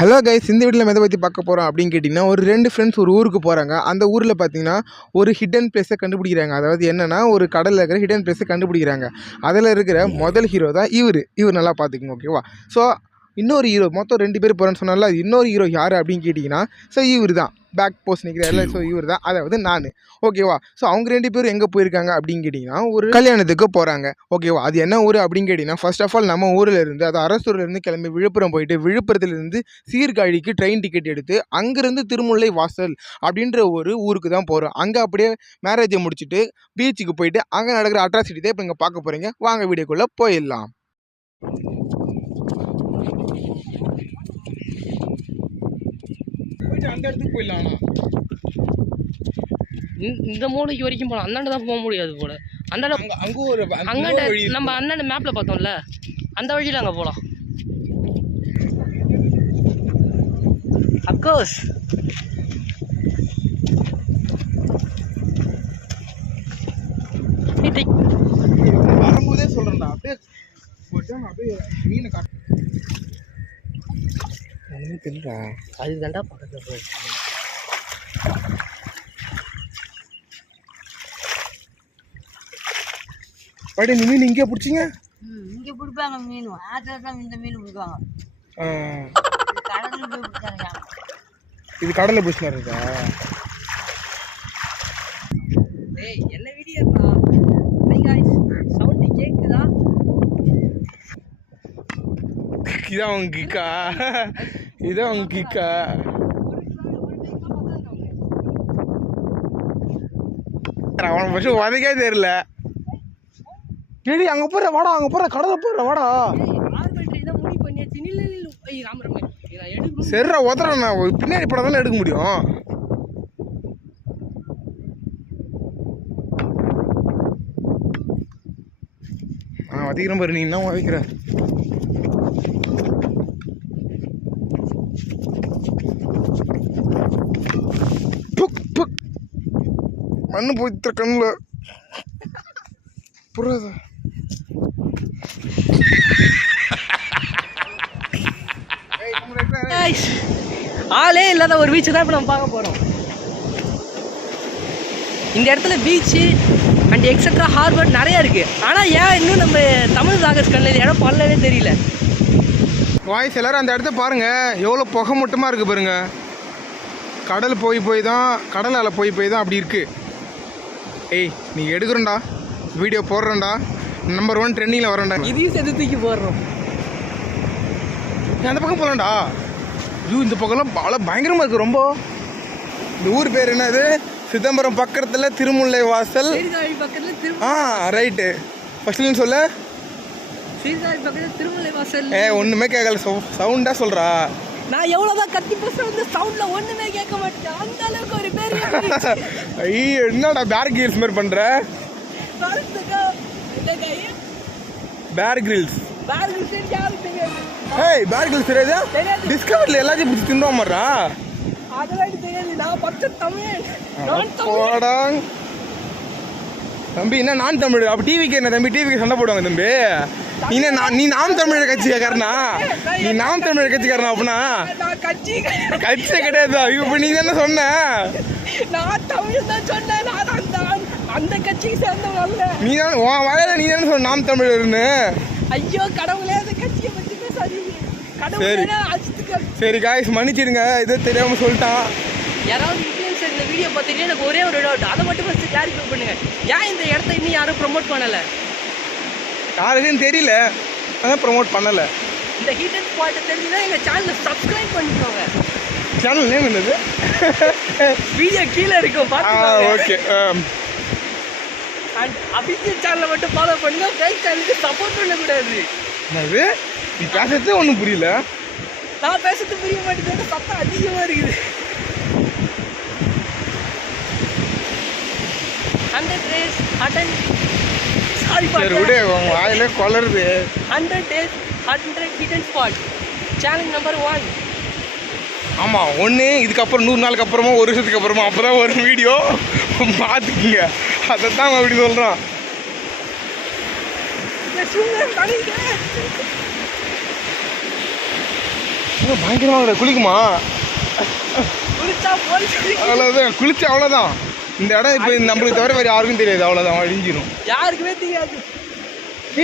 Hello guys, இந்த வீடியோவில் எதை பற்றி பார்க்க போகிறோம் அப்படின்னு கேட்டிங்கன்னா, ஒரு 2 ஃப்ரெண்ட்ஸ் ஒரு ஊருக்கு போகிறாங்க. அந்த ஊரில் பார்த்தீங்கன்னா ஒரு ஹிடன் பிளேஸை கண்டுபிடிக்கிறாங்க. அதாவது என்னென்னா, ஒரு கடலில் இருக்கிற ஹிடன் பிளேஸை கண்டுபிடிக்கிறாங்க. அதில் இருக்கிற முதல் ஹீரோ தான் இவர் நல்லா பார்த்துக்குங்க, ஓகேவா? ஸோ இன்னொரு ஹீரோ, மொத்தம் 2 பேர் போகிறேன்னு சொன்னால, இன்னொரு ஹீரோ யார் அப்படின்னு கேட்டிங்கன்னா, ஸோ இவர் தான் பேக் போஸ்ட் நிற்கிறார்ல, ஸோ இவர் தான், அதாவது நான், ஓகேவா? ஸோ அவங்க 2 பேரும் எங்கே போயிருக்காங்க அப்படின்னு கேட்டிங்கன்னா, ஒரு கல்யாணத்துக்கு போகிறாங்க, ஓகேவா? அது என்ன ஊர் அப்படின்னு கேட்டிங்கன்னா, ஃபர்ஸ்ட் ஆஃப் ஆல் நம்ம ஊரில் இருந்து, அது அரசூர்லேருந்து கிளம்பி விழுப்புரம் போயிட்டு, விழுப்புரத்துலேருந்து சீர்காழிக்கு ட்ரெயின் டிக்கெட் எடுத்து அங்கேருந்து திருமுல்லை வாசல் அப்படின்ற ஒரு ஊருக்கு தான் போகிறோம். அங்கே அப்படியே மேரேஜை முடிச்சுட்டு பீச்சுக்கு போயிட்டு அங்கே நடக்கிற அட்ராசிட்டி தான் இப்போ இங்கே பார்க்க போகிறீங்க. வாங்க வீடியோக்குள்ளே போயிடலாம். அந்த இடத்துக்கு போயிடலாம். இந்த மூளைக்கு வரைக்கும் போகலாம். அந்தாண்ட தான் போக முடியாது போல. அந்த அங்கே ஒரு அங்காண்ட நம்ம அந்தாண்ட மேப்பில் பார்த்தோம்ல, அந்த வழியில் அங்கே போகலாம். அப்கோர்ஸ் வரும்போதே சொல்கிறேன்டா, அப்படியே மீனை காட்டு. தெரியல, அது தாண்டா பக்கத்தில் போய் படி. இந்த மீன் இங்கே பிடிச்சிங்க? இங்கே பிடிப்பாங்க மீன், ஆற்றில் தான் இந்த மீன் பிடிப்பாங்க. கடலில் போய் பிடிச்சாங்க. இது கடலில் பிடிச்சினா இருக்கா? ஏய், என்ன வீடியோ சவுண்டு கேட்குதா? இதான் அவங்க கிக்கா, இதான் அவங்க கிக்கா. அவனை பற்றி உதைக்கே தெரியல. சரி, அங்கே போகிற வாடா, அங்கே போகிற கடலை போகிற வாடா. சரிடா, உதறேன் நான். பின்னாடி படம் தானே எடுக்க முடியும். வதைக்கிறேன் பாரு, நீ என்ன வதைக்கிற? மண்ணு போய்த்த கண்ணில் புறாத. ஆளே இல்லாத ஒரு பீச்சு தான் இப்போ நம்ம பார்க்க போகிறோம். இந்த இடத்துல பீச்சு அண்ட் எக்ஸட்ரா ஹார்பர் நிறையா இருக்குது. ஆனால் ஏன் இன்னும் நம்ம தமிழ் தாகஸ் கண்ணில் இடம் பண்ணவே தெரியல. வாய்ஸ் எல்லோரும் அந்த இடத்த பாருங்கள், எவ்வளோ புகை மட்டுமா இருக்குது பாருங்க. கடல் போய் தான், கடலால் போய் தான் அப்படி இருக்குது. ஏய், நீ எடுக்கிறோண்டா, வீடியோ போடுறேன்டா, நம்பர் 1 ட்ரெண்டிங்கில் வரேன்டா. இதையும் சேர்த்து தூக்கி போடுறோம். அந்த பக்கம் போகலாம்டா. ஐயோ, இந்த பக்கம்லாம் பயங்கரமாக இருக்குது ரொம்ப. இந்த ஊர் பேர் என்னது? சிதம்பரம் பக்கத்தில் திருமுல்லை வாசல். ரைட்டு. ஃபர்ஸ்ட்லேருந்து சொல்ல. சீர்காழி பக்கத்தில் திருமுல்லை வாசல். ஒன்றுமே கேட்கல, சவுண்டாக சொல்கிறா. நான் எவ்வளோதான் கத்தி பேசுகிறேன், இந்த சவுண்டில் ஒன்றுமே கேட்க மாட்டேன். அந்த அளவுக்கு ஒரு பெரிய ஐயோ, என்னடா பேர் கிரில்ஸ் மாதிரி பண்ணுற? பேர் கிரில்ஸ். ஏய், பேர் கிரில்ஸ் தெரியாதா? டிஸ்கவரியில் எல்லாத்தையும் பிடிச்சி தின்னுவோம் மாட்டா. அதெல்லாம் தெரியாது. நான் பச்சை தமிழ். தம்பி என்ன நான் தமிழ்? அப்போ டிவிக்கு என்ன தம்பி? டிவிக்கு சண்டை போடுவாங்க தம்பி. நீ நாம் தமிழர் கட்சிக்காரனா? நீ நாம் தமிழர் கட்சிக்காரனா? அப்படின்னா கட்சியே கிடையாது. இப்போ நீ என்ன சொன்ன? நான் தமிழ் தான் சொன்னேன். அந்த கட்சிக்கு சேர்ந்தவங்க. நீ தான் உன் வாயில நீ தானே சொன்ன நாம் தமிழர்னு. ஐயோ கடவுளே, அந்த கட்சியை பற்றி பேசாதீங்க. சரி காய்ஸ், மன்னிச்சிடுங்க, இது தெரியாமல் சொல்லிட்டான். யாராவது இன்ஃப்ளூயன்சர் இந்த வீடியோ பார்த்தீங்கன்னா எனக்கு ஒரே ஒரு டவுட், அதை மட்டும் ஃபஸ்ட்டு கிளாரிஃபை பண்ணுங்க. ஏன் இந்த இடத்த இன்னும் யாரும் ப்ரொமோட் பண்ணலை? யாருக்குன்னு தெரியல, அதான் ப்ரொமோட் பண்ணலை. இந்த ஹிடன் ஸ்பாட்டை தெரிஞ்சுதான் எங்கள் சேனலை சப்ஸ்கிரைப் பண்ணிக்கோங்க. சேனல் நேம் என்னது? வீடியோ கீழே இருக்கும், பார்த்துக்கோங்க. ஓகே. அண்ட் அபிஷியல் சேனலை மட்டும் ஃபாலோ பண்ணுங்க. ஃபேக் சேனலுக்கு சப்போர்ட் பண்ணக்கூடாது. என்னது நீ பேசுறது ஒன்றும் புரியல? நான் பேசுறது புரிய மாட்டேங்குது, சத்தம் அதிகமாக இருக்குது. 100 days attend. Sorry for that. உங்க வாயிலே கொளறுது. 100 days 100 hidden spot. Channel number 1. ஆமாம், ஒன்று இதுக்கப்புறம் 100 நாளுக்கு அப்புறமா, ஒரு வருஷத்துக்கு அப்புறமா, அப்போ தான் ஒரு வீடியோ பார்த்துக்குங்க. அதை தான் அப்படி சொல்கிறான். பயங்கரமாக குளிக்குமா? குளிச்சா போலீஸ் அவ்வளோதான், குளிச்சு அவ்வளோதான். இந்த இடம் இப்போ நம்மளுக்கு தவிர வேறு யாருக்கும் தெரியாது, அவ்வளோதான், அழிஞ்சிடும். யாருக்குமே தெரியாது.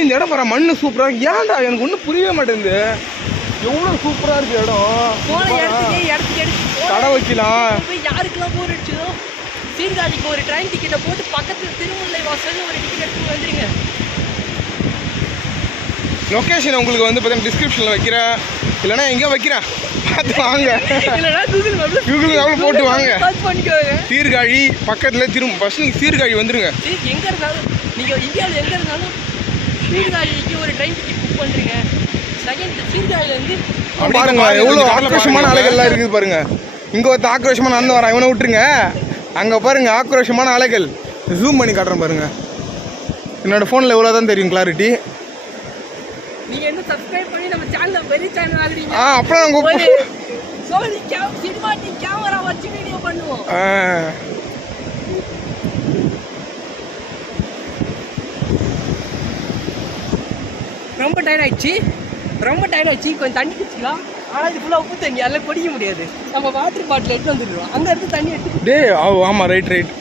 இந்த இடம் பாரு, மண்ணு சூப்பராக. ஏன்டா எனக்கு ஒன்றும் புரியவே மாட்டேங்குது. எவ்வளோ சூப்பராக இருக்குது இடம். போன இடத்துக்கு கடை வைக்கலாம். போய் யாருக்கெல்லாம் போர் அடிச்சதோ சீர்காழிக்கு ஒரு ட்ரெயின் டிக்கெட்டை போட்டு பக்கத்தில் திருமுல்லை வாசல் ஒரு டிக்கெட் எடுத்து வந்துடுங்க. லொக்கேஷன் உங்களுக்கு வந்து பார்த்தீங்கன்னா டிஸ்கிரிப்ஷனில் வைக்கிறேன், இல்லைனா எங்கேயோ வைக்கிறேன், பார்த்து வாங்க. இல்லைனா கூகுள் மேப்பில் போட்டு வாங்க. பண்ணிக்கோங்க. சீர்காழி பக்கத்தில் ஃபஸ்ட் நீங்கள் சீர்காழி வந்துடுங்க. எங்கே இருந்தாலும் நீங்கள் இந்தியாவில் எங்கே இருந்தாலும் சீர்காழிக்கு ஒரு ட்ரெயின் டிக்கெட் புக் பண்ணுறீங்க. செகண்ட் சீர்காழிலேருந்து பாருங்க எவ்வளோ ஆக்ரோஷமான அலைகள்லாம் இருக்குது பாருங்க. இங்கே ஒருத்த ஆக்ரோஷமாக நடந்து வரான், இவனை விட்டுருங்க. அங்கே பாருங்க ஆக்ரோஷமான அலைகள். ஜூம் பண்ணி காட்டுறேன் பாருங்க. என்னோடய ஃபோனில் எவ்வளோ தான் தெரியும் கிளாரிட்டி. நீங்கள் என்ன சப்ஸ்கிரைப் பண்ணி நம்ம சேனலில் பெரிய சேனல் ஆகுறீங்க. அப்புறம் சோனி சினிமாட்டிக் கேமரா வச்சு வீடியோ பண்ணுவோம். ரொம்ப டயர்ட் ஆயிடுச்சு. கொஞ்சம் தண்ணி குடிச்சிக்கலாம். ஆனால் இது ஃபுல்லாக உப்பு தண்ணி, அதெல்லாம் குடிக்க முடியாது. நம்ம வாட்டர் பாட்டில் எடுத்து வந்துடுவோம். அங்கே இருந்து தண்ணி எடுத்து ஆமாம், ரைட்.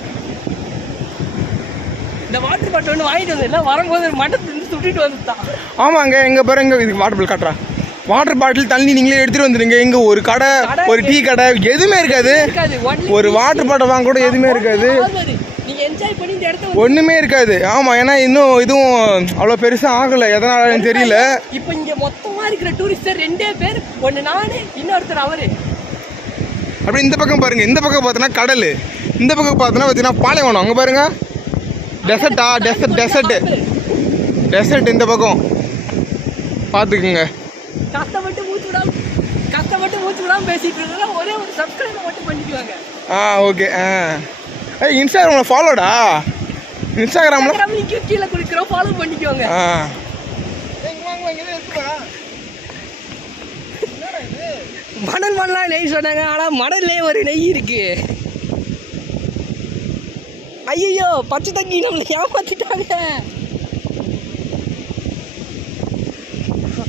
இந்த வாட்டர் பாட்டில் ஒன்று வாங்கிட்டு வந்து வரும்போது மட்டத்துலேருந்து சுட்டிட்டு வந்துட்டான். ஆமாங்க, எங்கே பாருங்க இதுக்கு வாட்டர் பாட்டில் காட்டுறா. வாட்டர் பாட்டில் தண்ணி நீங்களே எடுத்துகிட்டு வந்துடுங்க. இங்கே ஒரு கடை, ஒரு டீ கடை எதுவுமே இருக்காது. ஒரு வாட்டர் பாட்டில் வாங்க கூட எதுவுமே இருக்காது. நீங்கள் என்ஜாய் பண்ணி இந்த இடத்த ஒன்றுமே இருக்காது. ஆமாம், ஏன்னா இன்னும் இதுவும் அவ்வளோ பெருசாக ஆகலை, எதனாலன்னு தெரியல. இப்போ இங்கே மொத்தமாக இருக்கிற டூரிஸ்டர் 2 பேர், ஒன்று நானு, இன்னொருத்தர் அவரு. அப்படி இந்த பக்கம் பாருங்க. இந்த பக்கம் பார்த்தோன்னா கடல், இந்த பக்கம் பார்த்தீங்கன்னா பாலைவனம். அங்கே பாருங்க டெசர்ட்டா, டெசர்ட் இந்த பக்கம் பார்த்துக்குங்க. கஷ்டப்பட்டு மூச்சு விடாமல் பேசிட்டு இருந்தா ஒரே ஒரு சப்ஸ்கிரைப் மட்டும் பண்ணிக்குவாங்க. ஓகே. இன்ஸ்டாகிராமில் ஃபாலோடா. இன்ஸ்டாகிராமில் கீழே கொடுக்குறோம், ஃபாலோ பண்ணிக்குவாங்க. மணல்லாம் நெய் சொன்னாங்க, ஆனால் மணல்லே ஒரு நெய் இருக்கு. ஐயோ, பச்சை தண்ணி நம்மளை ஏமாத்திட்டாங்க.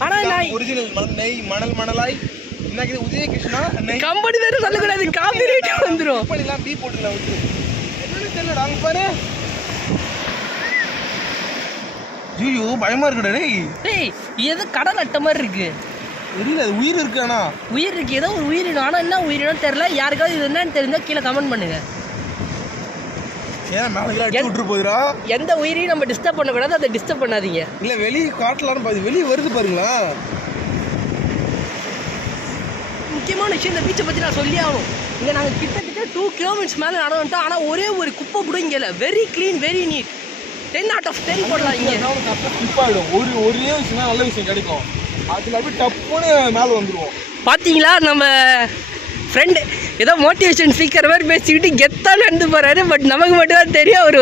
ஆனா நான் ஒரிஜினல் நெய் மணலாய் இன்னைக்கு உதயகிருஷ்ணா கம்பெனி வேற சொல்லக்கூடாது, காப்பிரைட் வந்துடும். கம்பெனிலாம் பீ போட்டுலாம் வந்து என்னன்னு தெரியலடா. அங்கே பாரு, ஐயோ பயமா இருக்குடா. டேய் ஏதோ கடல் அட்டை மாதிரி இருக்கு. தெரியல, அது உயிர் இருக்கு. ஆனால் உயிர் இருக்கு, ஏதோ ஒரு உயிரினம். ஆனால் என்ன உயிரினம் தெரியல. யாருக்காவது இது என்னன்னு தெரிஞ்சா கீழே கமெண்ட் பண்ணுங்க. ஏன் மேலே அடிச்சு விட்டுரு போதுரா. எந்த உயிரையும் நம்ம டிஸ்டர்ப் பண்ணக்கூடாது, அதை டிஸ்டர்ப் பண்ணாதீங்க. இல்லை வெளியே காட்டலான்னு பாரு, வெளியே வருது பாருங்களா. முக்கியமான விஷயம், இந்த பீச்சை பற்றி நான் சொல்லி ஆகணும். இங்கே நாங்கள் கிட்டத்தட்ட 2 கிலோமீட்டர்ஸ் மேலே நடந்துட்டோம். ஆனால் ஒரே ஒரு குப்பை கூட இங்கே இல்லை. Very clean, very neat. 10 out of 10 போடலாம். இங்கே ஸ்லிப் ஆகிடும். ஒரே விஷயம் நல்ல விஷயம் கிடைக்கும், அதில் அப்படியே டப்புன்னு மேலே வந்துடுவோம். பார்த்தீங்களா, நம்ம ஃப்ரெண்டு ஏதோ மோட்டிவேஷன் ஸ்பீக்கர் மாதிரி பேசிக்கிட்டு கெத்தாக நடந்து போகிறாரு. பட் நமக்கு மட்டும் தான் தெரியும் அவர்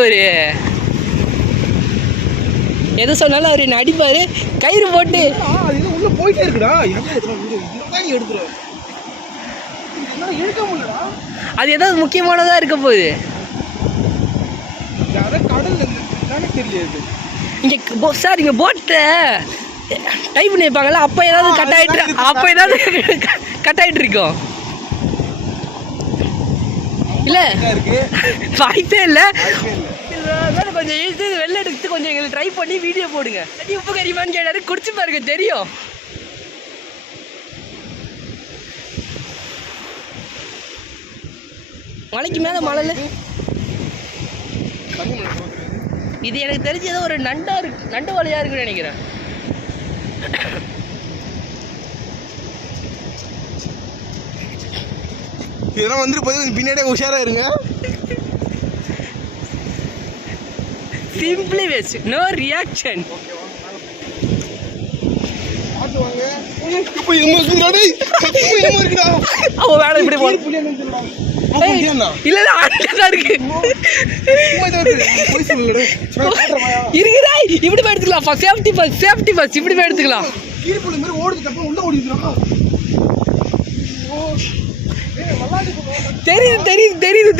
எது சொன்னாலும் அவர் என்ன அடிப்பார். கயிறு போட்டு உள்ளே போயிட்டே இருக்குடா. எடுத்துரும் அது ஏதாவது முக்கியமானதாக இருக்க போகுது. தெரியாது இங்கே சார், இங்கே போட்டை டைப் பண்ணியிருப்பாங்கல்ல, அப்போ ஏதாவது கட் ஆகிட்டு இருக்கோம். இல்லை வாய்ப்பே இல்லை. கொஞ்சம் இழுத்து வெளில எடுத்து கொஞ்சம் எங்களுக்கு ட்ரை பண்ணி வீடியோ போடுங்க. உப்பு கறிமான்னு கேட்டாரு, குடிச்சு பாருங்க தெரியும். மலைக்கு மேலே மணல். இது எனக்கு தெரிஞ்சு ஏதோ ஒரு நண்டு வலையா இருக்குன்னு நினைக்கிறேன். இதெல்லாம் வந்துட்டு போய் பின்னாடியே உஷாரா இருங்க. Simply waste, no reaction. அவன் வேலை இப்படி போன இல்ல ஆட்டா இருக்கு. இருக்குதா, இப்படி போய் எடுத்துக்கலாம். சேஃப்டி பஸ் இப்படி போய் எடுத்துக்கலாம்.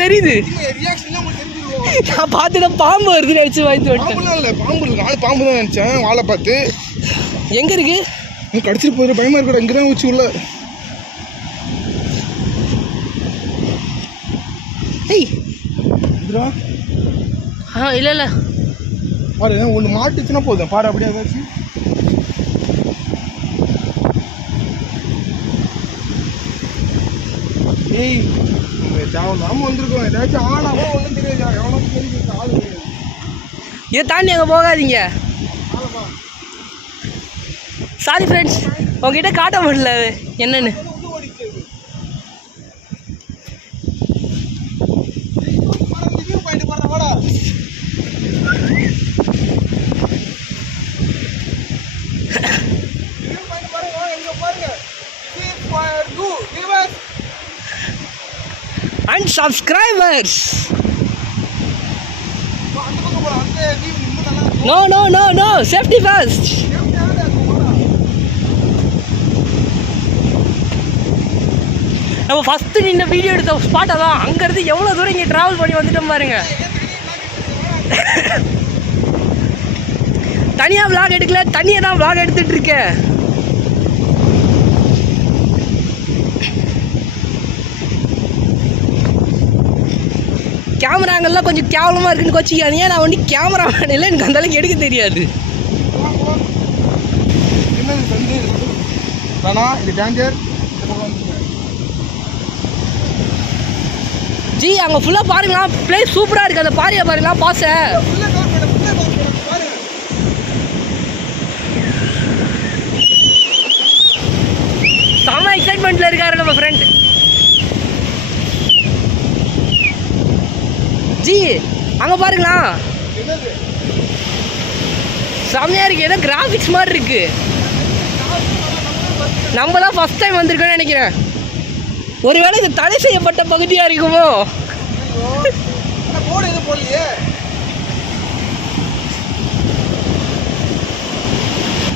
தெரியுது. நான் பார்த்துட்டேன், பாம்பு வருது நினைச்சு வாங்கி விட்டேன். பாம்பு தான் நினைச்சேன். வாழை பார்த்து எங்க இருக்கு கடிச்சிட்டு போயிரு, பயமா இருக்கா. இங்கதான் வச்சு உள்ள ஏய் இதுடா இல்லை இல்லை பாரு ஒன்று மாட்டுச்சுன்னா போதும் பாரு அப்படியே ஏதாச்சும் ஏய் தேவையில்லாமல் வந்திருக்கோம் ஏதாச்சும் ஆனாவோ ஒன்றும் தெரியாது எவனும் தெரிஞ்சு ஆளு கிடையாது இதை தாண்டி அங்கே போகாதீங்க. ஆளப்பா சாரி ஃப்ரெண்ட்ஸ், உங்ககிட்ட காட்ட முடியல என்னன்னு. And subscribers. No no no no, safety first. நம்ம ஃபஸ்ட்டு நின்று வீடியோ எடுத்த ஸ்பாட்டை தான். அங்கேருந்து எவ்வளோ தூரம் இங்கே ட்ராவல் பண்ணி வந்துட்டோம் பாருங்க. தனியாக விளாக் எடுக்கல, தனியாக தான் விளாக் எடுத்துகிட்டு இருக்கேன். கேமராங்கெல்லாம் கொஞ்சம் கேவலமாக இருக்குன்னு வச்சுக்காதீங்க. நான் வந்து கேமராமேன் இல்லை, எனக்கு அந்தளவுக்கு எடுக்க தெரியாது. ஜி அங்கே ஃபுல்லாக பாருங்களா, பிளேஸ் சூப்பராக இருக்குது. அந்த பாரியை பாருங்களா, பாச செம்ம எக்ஸைட்மெண்ட்டில் இருக்காரு நம்ம ஃப்ரெண்ட். ஜி அங்கே பாருங்களா, செம்மையாக இருக்குது. ஏதோ கிராஃபிக்ஸ் மாதிரி இருக்குது. நம்மளாம் ஃபஸ்ட் டைம் வந்திருக்கோன்னு நினைக்கிறேன். ஒருவேளை இது தடை செய்யப்பட்ட பகுதியாக இருக்குமோ?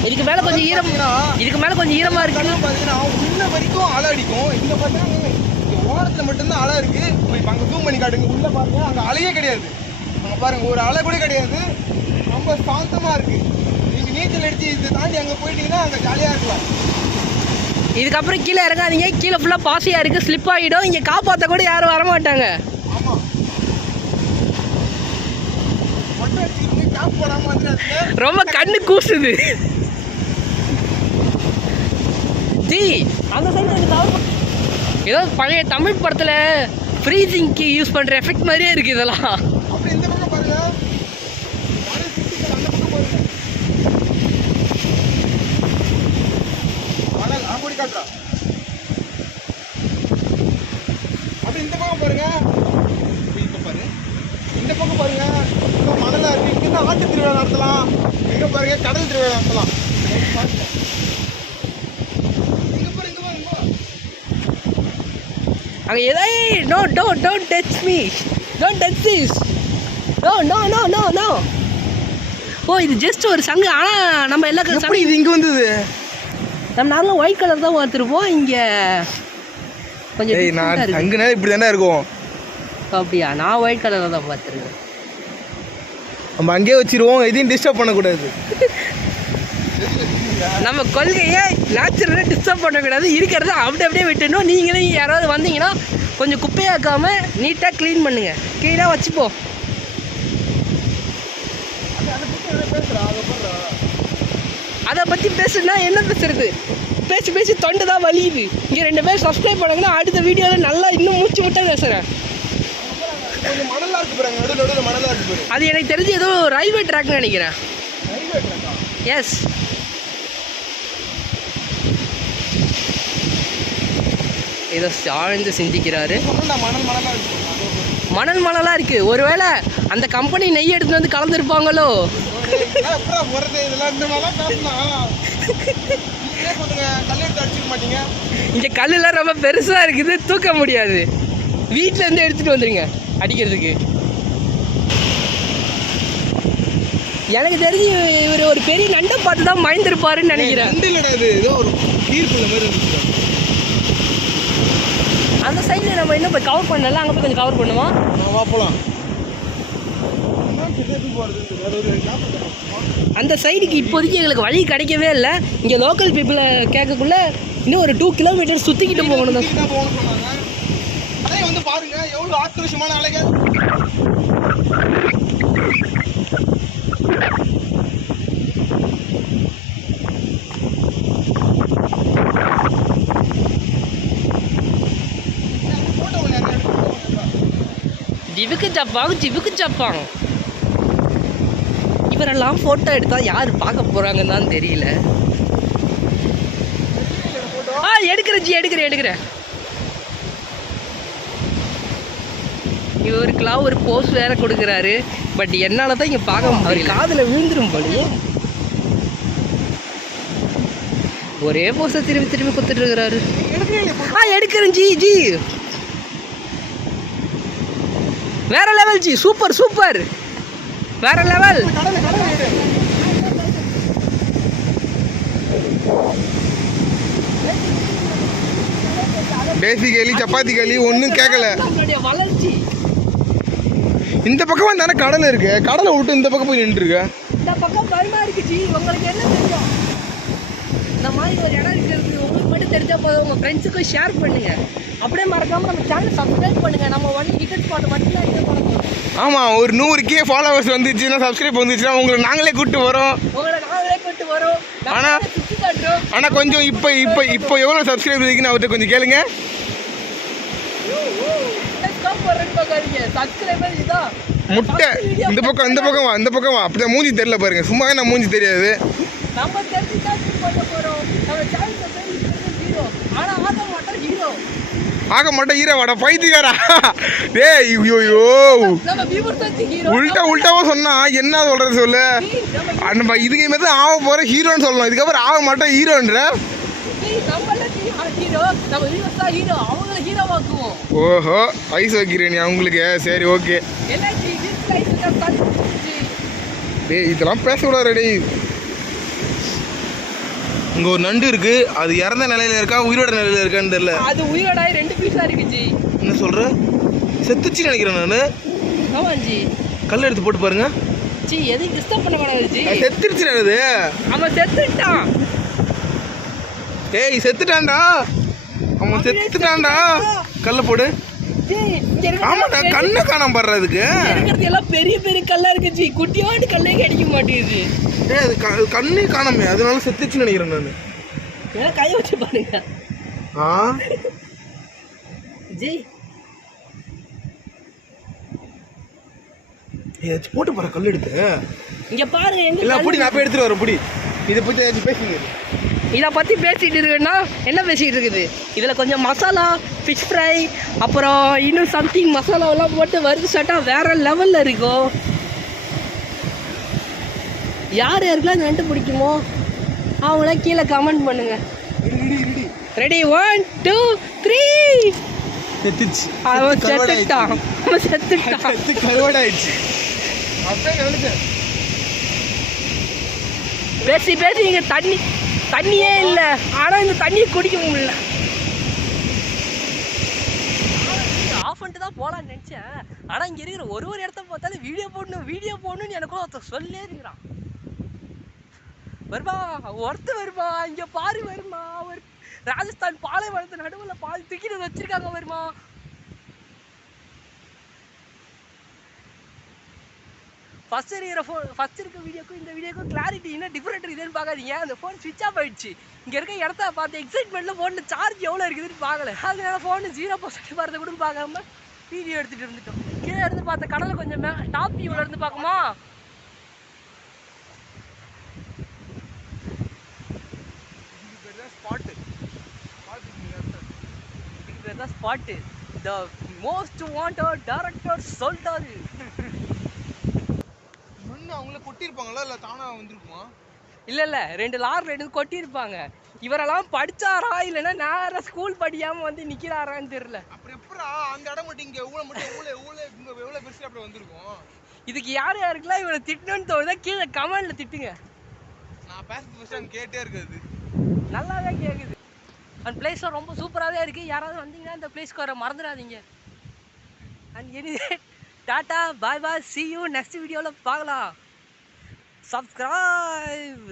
இதுக்கு மேலே கொஞ்சம் ஈரம், இதுக்கு மேலே கொஞ்சம் ஈரமாக இருக்கு. பார்த்தீங்கன்னா உள்ள வரைக்கும் அலை அடிக்கும். இங்கே பார்த்தீங்கன்னா ஓரத்தில் மட்டும்தான் அலை இருக்குது. இப்போ அங்கே ஜூம் பண்ணி காட்டுங்க. உள்ளே பாருங்க, அங்கே அலையே கிடையாது. அங்கே பாருங்கள், ஒரு அலை கூட கிடையாது. ரொம்ப சாந்தமாக இருக்குது. நீங்கள் நீச்சல் அடித்து இதை தாண்டி அங்கே போயிட்டீங்கன்னா அங்கே ஜாலியாக இருக்கலாம். இதுக்கப்புறம் கீழே இறங்காதீங்க. கீழே ஃபுல்லாக பாசியாக இருக்குது, ஸ்லிப் ஆகிடும். இங்கே காப்பாற்ற கூட யாரும் வரமாட்டாங்க. ஆமாம், ரொம்ப கண்ணு கூசுது. ஜி அந்த சைடு ஏதோ பழைய தமிழ் படத்தில் ஃப்ரீசிங்க்கு யூஸ் பண்ணுற எஃபெக்ட் மாதிரியே இருக்குது இதெல்லாம். அப்படி இந்த பக்கம் பாருங்க, அப்படி இந்த பக்கம் பாருங்க. இப்போ பாரு, இந்த பக்கம் பாருங்க, மணலா இருக்கு. இங்கே ஆட்டு திருவிழா நடத்தலாம். எங்கே பாருங்க, கடல் திருவிழா நடத்தலாம். அங்கே ஏதாவது no don't touch me, don't touch this, no no no no no. Oh இது ஜஸ்ட் ஒரு சங்கு. ஆனால் நம்ம எல்லா சங்கு இது இங்கே வந்தது. நம்ம நாங்களும் ஒயிட் கலர் தான் பார்த்துருப்போம். இங்கே கொஞ்சம் அங்கே இப்படி தானே இருக்கும். அப்படியா? நான் ஒயிட் கலரில் தான் பார்த்துருக்கேன். நம்ம அங்கேயே வச்சிருவோம், எதையும் டிஸ்டர்ப் பண்ணக்கூடாது. நம்ம கொள்கையை நேச்சுரலாக டிஸ்டர்ப் பண்ணக்கூடாது. இருக்கிறத அப்படியே விட்டுணும். நீங்களே யாராவது வந்தீங்கன்னா கொஞ்சம் குப்பையாக்காம நீட்டாக க்ளீன் பண்ணுங்க, க்ளீனாக வச்சுப்போம். அதை பற்றி பேசுனா என்ன பேசுறது? பேசி தொண்டு தான் வலியுது. இங்கே 2 பேர் சப்ஸ்கிரைப் பண்ணுங்கன்னா அடுத்த வீடியோவில் நல்லா இன்னும் மூச்சு முட்டை பேசுகிறேன். அது எனக்கு தெரிஞ்சு ஏதோ ரயில்வே ட்ராக்னு நினைக்கிறேன். எஸ், ஏதோ ஆழ்ந்து சிந்திக்கிறாரு. மணலாக இருக்குது. ஒருவேளை அந்த கம்பெனி நெய் எடுத்துட்டு வந்து கலந்துருப்பாங்களோ? இங்கே கல்லுலாம் ரொம்ப பெருசாக இருக்குது, தூக்க முடியாது. வீட்டிலேருந்து எடுத்துகிட்டு வந்துடுங்க அடிக்கிறதுக்கு. எனக்கு தெரிஞ்சு இவர் ஒரு பெரிய நண்டை பார்த்து தான் மயந்திருப்பாருன்னு நினைக்கிறேன். அந்த சைடில் நம்ம இன்னும் போய் கவர் பண்ணல, அங்கே போய் கொஞ்சம் கவர் பண்ணுவோம். போகலாம். அந்த சைடுக்கு இப்போதைக்கு எங்களுக்கு வழி கிடைக்கவே இல்லை. இங்கே லோக்கல் பீப்புளை கேட்கக்குள்ள இன்னும் ஒரு 2 கிலோமீட்டர் சுற்றிக்கிட்டு போகணும் தான். அலையை வந்து பாருங்க எவ்வளோ ஆக்ரோஷமான அலைகள். ஜிவுக்கு ஜப்பாங். இவரெல்லாம் ஃபோட்டோ எடுத்தால் யார் பார்க்க போகிறாங்கன்னு தான் தெரியல. எடுக்கிறேன். இவருக்கெல்லாம் ஒரு போஸ் வேற கொடுக்குறாரு. பட் என்னால் தான் இங்கே பார்க்க முடியல. காதில் விழுந்துரும் போலயே. ஒரே போஸை திரும்பி கொடுத்துட்டு இருக்கிறாரு. எடுக்கிறேன் ஜி. வேற லெவல் ஜி. சூப்பர் வேற லெவல். பேசிக்கலி சப்பாத்தி களி ஒன்றும் கேட்கல. வளர்ச்சி இந்த பக்கம் வந்தானே கடல் இருக்கு. கடலை விட்டு இந்த பக்கம் போய் நின்றுருக்க. இந்த பக்கம் பயமா இருக்கு ஜி. உங்களுக்கு என்ன தெரியும்? இந்த மாதிரி ஒரு இடம் இருக்கிறது உங்களுக்கு மட்டும் தெரிஞ்சா போதும். உங்கள் ஃப்ரெண்ட்ஸுக்கும் ஷேர் பண்ணுங்க. அப்படியே மறக்காம நம்ம சேனல் சப்ஸ்கிரைப் பண்ணுங்க. நம்ம ஒன்லி ஹிட் ஸ்பாட் மட்டும் தான் இங்கே போட போகிறோம். ஆமாம், ஒரு 100K ஃபாலோவர்ஸ் வந்துச்சுன்னா, சப்ஸ்கிரைப் வந்துச்சுன்னா உங்களை நாங்களே கூப்பிட்டு வரோம். ஆனால் கொஞ்சம் இப்போ எவ்வளோ சப்ஸ்கிரைப் இருக்குன்னு அவர்கிட்ட கொஞ்சம் கேளுங்க. முட்டை இந்த பக்கம் வா. அப்படிதான் மூஞ்சி தெரியல பாருங்க. சும்மாவே நான் மூஞ்சி தெரியாது. ஆக மாட்டேன் ஹீரோவாடா பைத்தியக்காரா. டேய் ஐயோ உள்டாவோ சொன்னா என்ன சொல்றது சொல்லு. நம்ம இதுக்கு மேலே ஆக போற ஹீரோன்னு சொல்லலாம். இதுக்கப்புறம் ஆக மாட்டேன் ஹீரோன்ற. ஓஹோ ஐஸ் வைக்கிறேன் நீ அவங்களுக்கு. சரி ஓகே. டேய் இதெல்லாம் பேசக்கூடாது. ரெடி இங்க ஒரு நண்டு இருக்கு. அது இறந்த நிலையில இருக்கா உயிரோட நிலையில இருக்கான்னு தெரியல. அது உயிரோடாய் 2 பீஸா இருக்கு ஜி. என்ன சொல்ற? செத்துச்சு நினைக்கிறேன் நானு. ஆமா ஜி. கல் எடுத்து போட்டு பாருங்க ஜி. எதுக்கு டிஸ்டர்ப் பண்ண கூடாது ஜி. செத்துருச்சு அது. அவன் செத்துட்டான். ஏய் செத்துட்டான்டா. அவன் செத்துட்டான்டா. கல்ல போடு. ஆமாடா கண்ணை காணாம படுறதுக்கு இருக்கிறது எல்லாம் பெரிய கல்லா இருக்கு ஜி. குட்டியோண்டு கல்லே கிடைக்க மாட்டேங்குது. ஏய் அது கண்ணே காணாமே. அதனால செத்துச்சுன்னு நினைக்கிறேன் நான். ஏன் கை வச்சு பாருங்க. ஜி ஏதாச்சும் போட்டு பாரு கல் எடுத்து. இங்க பாருங்க எங்க இல்ல புடி. நான் போய் எடுத்துட்டு வரேன். புடி. இதை பத்தி ஏதாச்சும் பேசுங்க. இதை பற்றி பேசிகிட்டு இருக்குன்னா என்ன பேசிகிட்டு இருக்குது? இதில் கொஞ்சம் மசாலா, ஃபிஷ் ஃப்ரை, அப்புறம் இன்னும் சம்திங் மசாலாவெல்லாம் போட்டு வறுத்து சாப்பிட்டா வேறு லெவலில் இருக்கும். யாருக்கெல்லாம் நண்டு பிடிக்குமோ அவங்களாம் கீழே கமெண்ட் பண்ணுங்கள். ரெடி 1 2 3. அவன் செத்துட்டான். பேசி இங்கே தண்ணியே இல்லை. ஆனால் இந்த தண்ணியை குடிக்க முடியல. ஆஃப் பண்ணிட்டு தான் போகலான்னு நினச்சேன். ஆனால் இங்கே இருக்கிற ஒரு இடத்த பார்த்தாலும் வீடியோ போடணும்னு எனக்குள்ள ஒருத்தர் சொல்லே இருக்கிறான். வருமா வருமா இங்கே பாரு வருமா. ஒரு ராஜஸ்தான் பாலைவனத்து நடுவில் பால் தூக்கிட்டு வச்சிருக்காங்க வருமா. ஃபஸ்ட் இருக்க வீடியோக்கும் இந்த வீடியோக்கும் கிளாரிட்டி இன்னும் டிஃப்ரெண்ட் இருக்குதுன்னு பார்க்காதீங்க. அந்த ஃபோன் ஸ்விட்ச் ஆஃப் ஆகிடுச்சு. இங்கே இருக்க இடத்த பார்த்து எக்ஸைட்மெண்ட்டில் ஃபோனில் சார்ஜ் எவ்வளோ இருக்குதுன்னு பார்க்கல. அதனால ஃபோனு 0% வரதை கூட பார்க்காம வீடியோ எடுத்துகிட்டு இருந்துட்டோம். கீழே இருந்து பார்த்த கடலை கொஞ்சம் டாப் வியூவில் இருந்து பார்க்குமா. Spot the most wanted director சொல்லிட்டாரு. அவங்கள கொட்டியிருப்பாங்களா இல்லை தானாக வந்திருக்குமா? இல்லை 2 லாரில் எடுத்து கொட்டியிருப்பாங்க. இவரெல்லாம் படித்தாரா இல்லைன்னா நேராக ஸ்கூல் படிக்காமல் வந்து நிற்கிறாரான்னு தெரியல. அப்புறம் எப்படா அந்த இடம் மட்டும் இங்கே எவ்வளோ பெருசு அப்படி வந்திருக்கும்? இதுக்கு யாருக்கெல்லாம் இவரை திட்டணும்னு தோணுதா கீழே கமெண்டில் திட்டுங்க. நான் பேசுறது ஃபஸ்ட்டு கேட்டே இருக்குது. நல்லாவே கேட்குது. அந்த பிளேஸ்லாம் ரொம்ப சூப்பராகவே இருக்குது. யாராவது வந்தீங்கன்னா இந்த பிளேஸ்க்கு வர மறந்துடாதீங்க. And anyway tata bye bye. see you next வீடியோவில் பார்க்கலாம். subscribe.